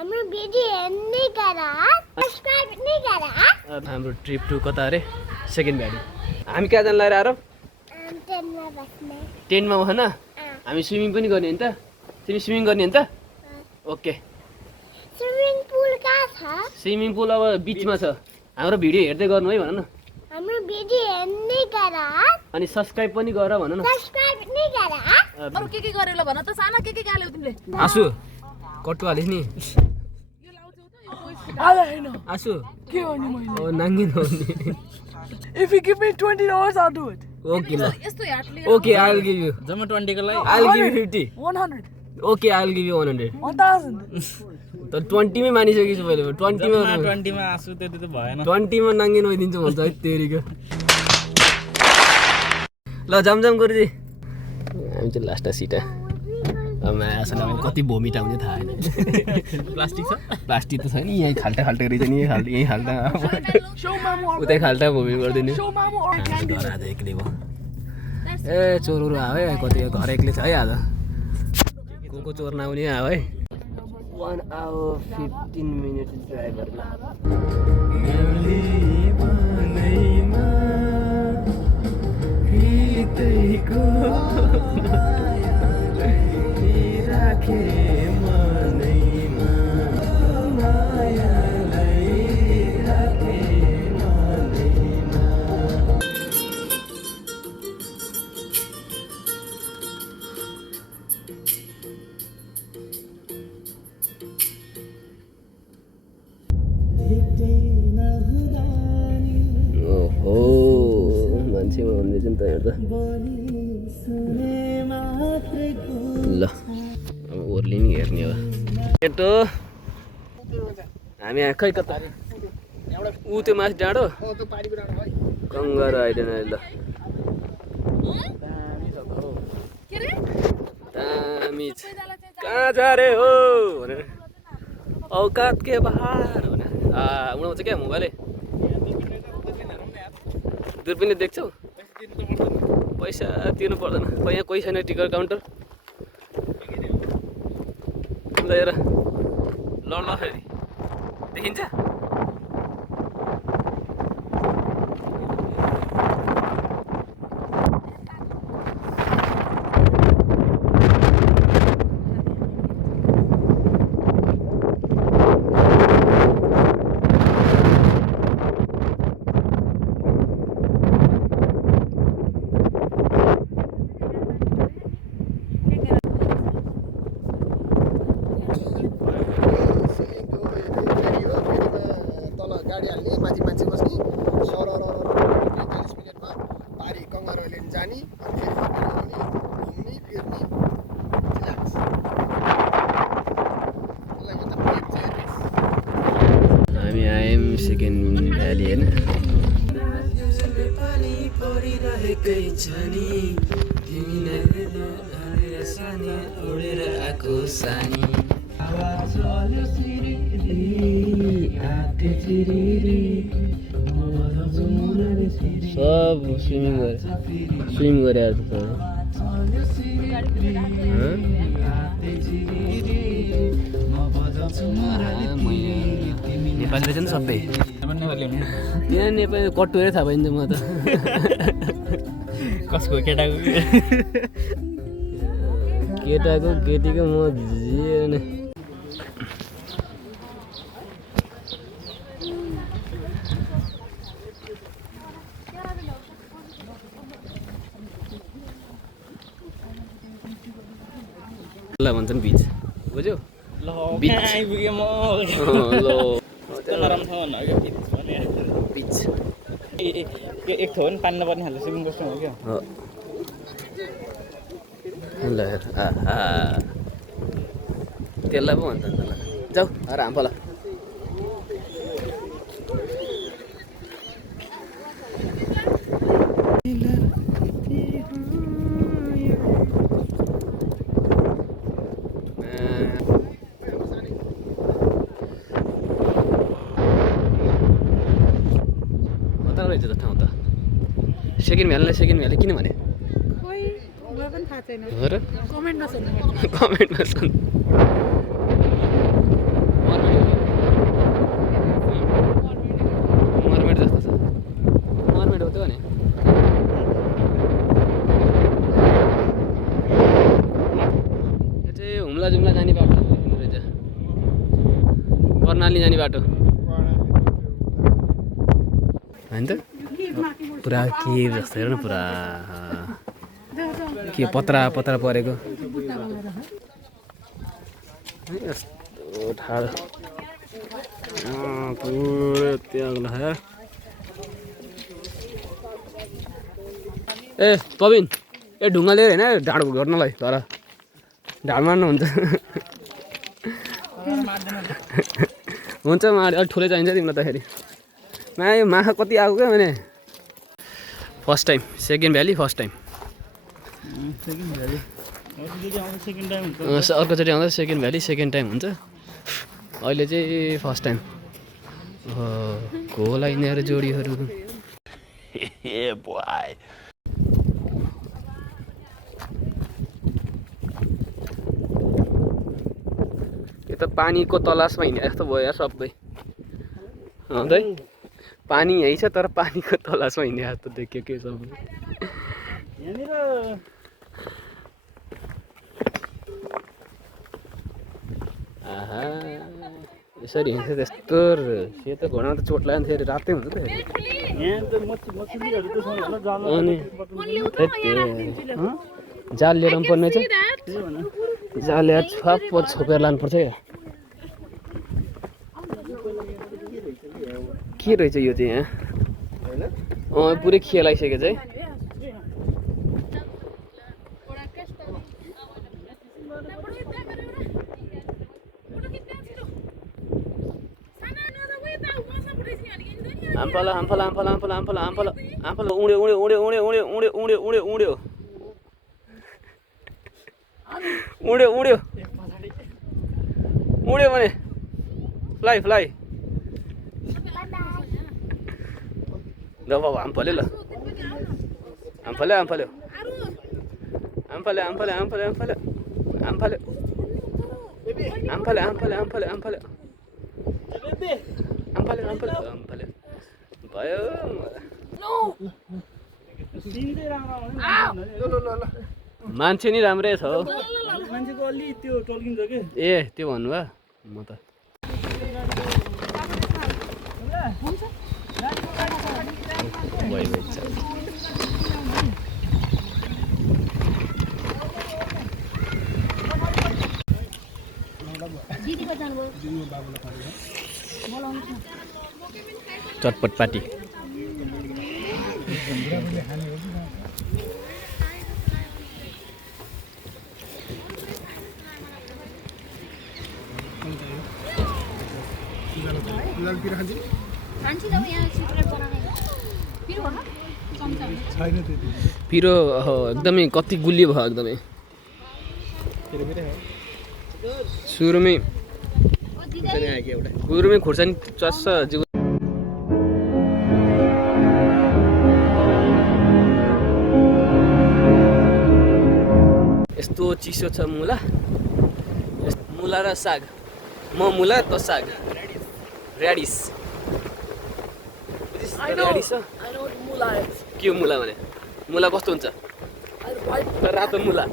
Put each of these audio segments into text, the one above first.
हाम्रो भिडियो हेर्ने गर सब्स्क्राइब नै गर हाम्रो ट्रिप टु कता अरे सेकेन्ड भ्याली हामी कहाँ जान लागेर आरो टेनमा बस्ने टेन्टमा बस्न हामी स्विमिङ पनि गर्ने नि त तिमी स्विमिङ गर्ने नि त ओके स्विमिङ पुल कहाँ छ स्विमिङ पुल अब बिचमा छ हाम्रो भिडियो हेर्दै गर्नु है भन न हाम्रो भिडियो हेर्ने गर अनि सब्स्क्राइब पनि गर भन न सब्स्क्राइब नै गर अरु के गर्यो ल भन त साना के गाल्यौ तिमीले आसु कट्टु हालिस नि आला हैन आसु के हो नि मैले ओ नाङ्गी नहुने if you give me 20 hours I'll do it okay ल यस्तो ह्याटले okay I will give you जम्मा 20 को लागि I will give you 50 100 okay I will give you 100 1000 त 20 मै मानिसकेछु मैले 20 मा 20 मा आसु त्यति त भएन 20 मा नाङ्गी नदिन्छु भन्छ है तेरीको ल जमजम गुरुजी हामी चाहिँ लास्टमा सिटा अब आसले अब कति भोमिटा हुन्छ थाहा छैन प्लास्टिक छ प्लास्टिक त छैन यहीँ खाल्टा खाल्टा रहेछ नि यहीँ खाल्टा show mamu उतै खाल्टा भोमिट गरिदिने show mamu or candy घर आज एक्लै भयो ए चोरहरू आयो है कति घर एक्लै छ है आज को चोर नआउने आयो है 1 hour 15 minutes ड्राइभरमा मान्छे भन्दैछ नि त हेर्दा ल अब ओर्ली नि हेर्ने हो केटो हामी खै कता ऊ त्यो माथि डाँडो कङ्गारो आइदिएन ल दामी छ कहाँ जा रे हो भनेर औकात के बाहर भने उडाउँछ क्या मोबाइलै दूरबीनले देख्छौ पैसा तिर्नु पर्दैन खोइ यहाँ कोही छैन टिकट काउन्टर ल हेर ल फेरि देखिन्छ हामी आयौँ सेकेन्ड भ्याली होइन सब स्विमिङ गरे आज त नेपाली रहेछ नि सबै यहाँ नेपाली कटुरै थाहा पाइन्छ म त कसको केटाको केटाको केटीको म जिएन ल भन्छ नि बिच बुझ्यौ बिच आइपुगे म ल नराम्रो ठाउँ भन्नु क्या बिच भने बिच एक ठाउँ पनि पानी नपर्ने खालको स्विमिङ कस्ट्युम हो क्या ल त्यसलाई पो भन्छ नि त ल जाऊ आराम पल रहेछ त ठाउँ त सेकेन्ड भ्यालीलाई किन भने कमेन्टमा छन् कर्णाली जाने बाटो होइन त पुरा केभ जस्तो हेर न पुरा के पत्रा पत्रा परेको यस्तो ठाडो पुरै त्यहाँ ए प्रवीण ए ढुङ्गा लिएर होइन ढाड गर्नलाई तर ढाड मार्नु हुन्छ हुन्छ मार्यो अलिक ठुलै चाहिन्छ तिमीलाई त फेरि यो माछा कति आएको क्या भने first time second valley first time अर्कोचोटि आउँदा सेकेन्ड भ्याली सेकेन्ड टाइम हुन्छ अहिले चाहिँ फर्स्ट टाइम घोल आइनेहरू जोडीहरू यो त पानीको तलासमा हिँडे जस्तो भयो यार सबै है पानी यही छ तर पानीको तलासमा हिँडे जस्तो देखियो के सबै आहा यसरी हिँड्छ त्यस्तो सेतो घोडामा त चोट लाग्यो फेरि रातै हुन्छ त अनि जाल लिएर पनि पर्ने चाहिँ जाल ल्याएर छप्प छोपेर लानुपर्छ क्या के रहेछ यो चाहिँ यहाँ पुरै खेलाइसकेको चाहिँ आम्फला आम्फला आम्फला आम्फला आम्फला आम्फला आम्फला उड्यो उड्यो उड्यो उड्यो उड्यो उड्यो उड्यो उड्यो उड्यो उड्यो उड्यो उड्यो भने फ्लाइ फ्लाइ ल बाबा आम्फल्यो ल आम्फल्यो आम्फल्यो आम्फल्यो आम्फल्यो आम्फल्यो आम्फल्यो आम्फल्यो आम्फल्यो आम्फल्यो आम्फल्यो आम्फल्यो आम्फल्यो आम्फल्यो आम्फल्यो भयो मान्छे नि राम्रै छ ए त्यो भन्नुभयो म त चटपट पार्टी पिरो एकदमै कति गुलियो भयो एकदमै सुरुमै खुर्सानी चस्छ जिउ यस्तो चिसो छ मुला मुला र साग म मुला त साग ऱ्याडिस ऱ्याडिस के हो मुला भने मुला कस्तो हुन्छ रातो मुला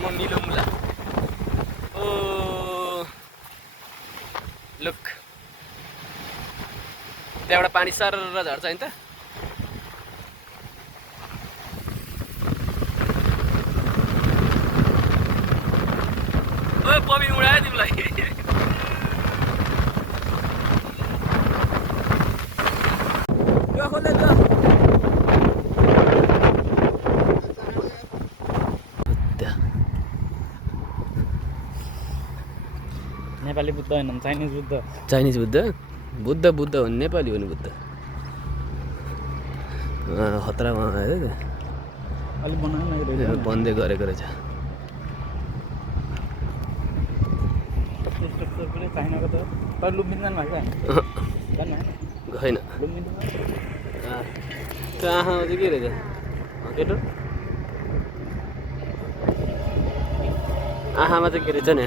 म निलो मुला ओ लुक त्यहाँबाट पानी सर झर्छ नि त ओ पबिन उडायो तिमीलाई नेपाली बुद्ध होइन चाइनिज बुद्ध चाइनिज बुद्ध बुद्ध बुद्ध हो नेपाली हो नि बुद्ध खतरामा आयो अलि बनाउन बन्दै गरेको रहेछ पनि चाइनाको त तर लुम्बिनी जानु भएको होइन लुम्बिनी त्यो आँखामा चाहिँ के रहेछ केटो आँखामा चाहिँ के रहेछ नि